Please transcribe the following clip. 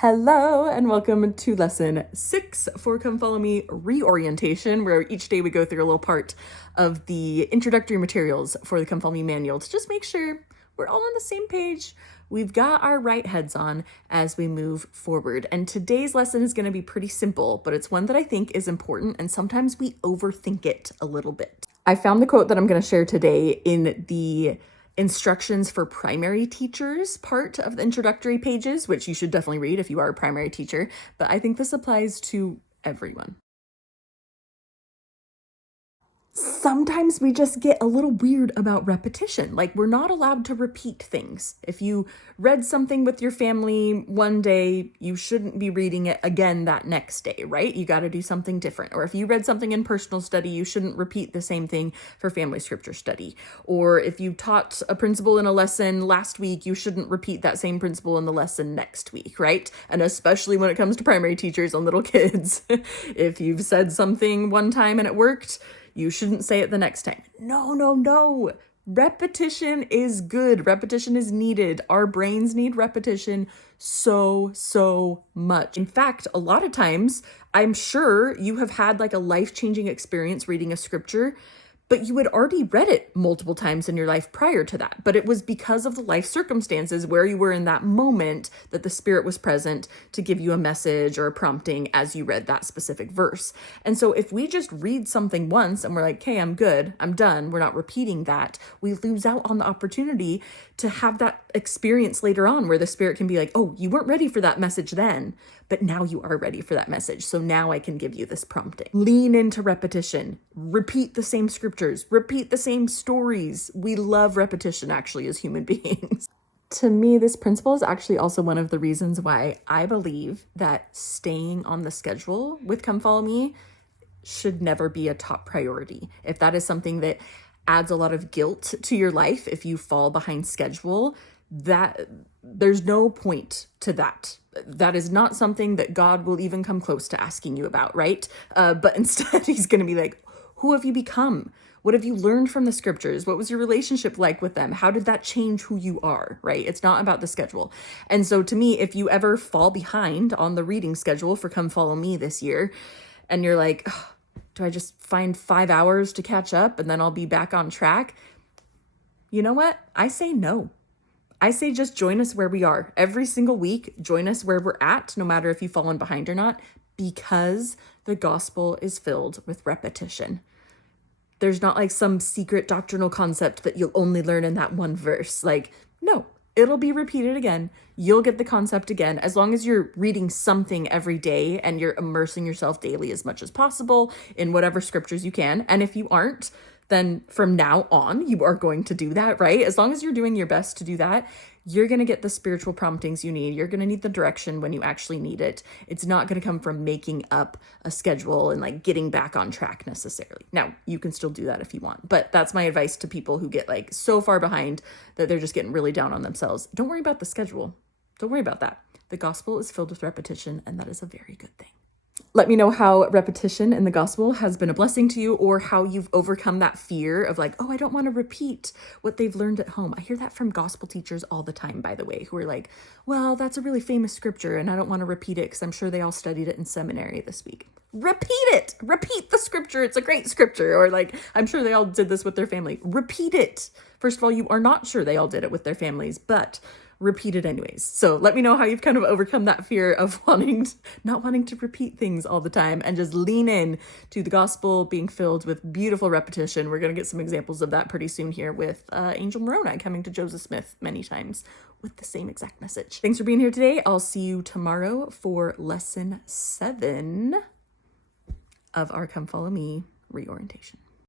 Hello and welcome to lesson 6 for Come Follow Me reorientation, where each day we go through a little part of the introductory materials for the Come Follow Me manual to just make sure we're all on the same page. We've got our right heads on as we move forward. And today's lesson is going to be pretty simple, but it's one that I think is important, and sometimes we overthink it a little bit. I found the quote that I'm going to share today in the instructions for primary teachers part of the introductory pages, which you should definitely read if you are a primary teacher, but I think this applies to everyone. Sometimes we just get a little weird about repetition. Like, we're not allowed to repeat things. If you read something with your family one day, you shouldn't be reading it again that next day, right? You got to do something different. Or if you read something in personal study, you shouldn't repeat the same thing for family scripture study. Or if you taught a principle in a lesson last week, you shouldn't repeat that same principle in the lesson next week, right? And especially when it comes to primary teachers and little kids, if you've said something one time and it worked, you shouldn't say it the next time. No. Repetition is good. Repetition is needed. Our brains need repetition so much. In fact, a lot of times, I'm sure you have had like a life-changing experience reading a scripture, but you had already read it multiple times in your life prior to that. But it was because of the life circumstances where you were in that moment that the Spirit was present to give you a message or a prompting as you read that specific verse. And so if we just read something once and we're like, okay, I'm good, I'm done, we're not repeating that, we lose out on the opportunity to have that experience later on where the Spirit can be like, oh, you weren't ready for that message then, but now you are ready for that message. So now I can give you this prompting. Lean into repetition. Repeat the same scriptures. Repeat the same stories. We love repetition, actually, as human beings. To me, this principle is actually also one of the reasons why I believe that staying on the schedule with Come Follow Me should never be a top priority. If that is something that adds a lot of guilt to your life, if you fall behind schedule, that there's no point to that. That is not something that God will even come close to asking you about, right? But instead, he's going to be like, who have you become? What have you learned from the scriptures? What was your relationship like with them? How did that change who you are, right? It's not about the schedule. And so to me, if you ever fall behind on the reading schedule for Come Follow Me this year, and you're like, oh, do I just find 5 hours to catch up and then I'll be back on track? You know what? I say no. I say just join us where we are. Every single week, join us where we're at, no matter if you've fallen behind or not, because the gospel is filled with repetition. There's not like some secret doctrinal concept that you'll only learn in that one verse. Like, no, it'll be repeated again. You'll get the concept again. As long as you're reading something every day and you're immersing yourself daily as much as possible in whatever scriptures you can. And if you aren't, then from now on, you are going to do that, right? As long as you're doing your best to do that, you're going to get the spiritual promptings you need. You're going to need the direction when you actually need it. It's not going to come from making up a schedule and like getting back on track necessarily. Now, you can still do that if you want, but that's my advice to people who get like so far behind that they're just getting really down on themselves. Don't worry about the schedule. Don't worry about that. The gospel is filled with repetition, and that is a very good thing. Let me know how repetition in the gospel has been a blessing to you, or how you've overcome that fear of like, oh, I don't want to repeat what they've learned at home. I hear that from gospel teachers all the time, by the way, who are like, well, that's a really famous scripture and I don't want to repeat it because I'm sure they all studied it in seminary this week. Repeat it. Repeat the scripture. It's a great scripture. Or like, I'm sure they all did this with their family. Repeat it. First of all, you are not sure they all did it with their families, but repeat it anyways. So let me know how you've kind of overcome that fear of not wanting to repeat things all the time, and just lean in to the gospel being filled with beautiful repetition. We're going to get some examples of that pretty soon here with Angel Moroni coming to Joseph Smith many times with the same exact message. Thanks for being here today. I'll see you tomorrow for lesson 7 of our Come Follow Me reorientation.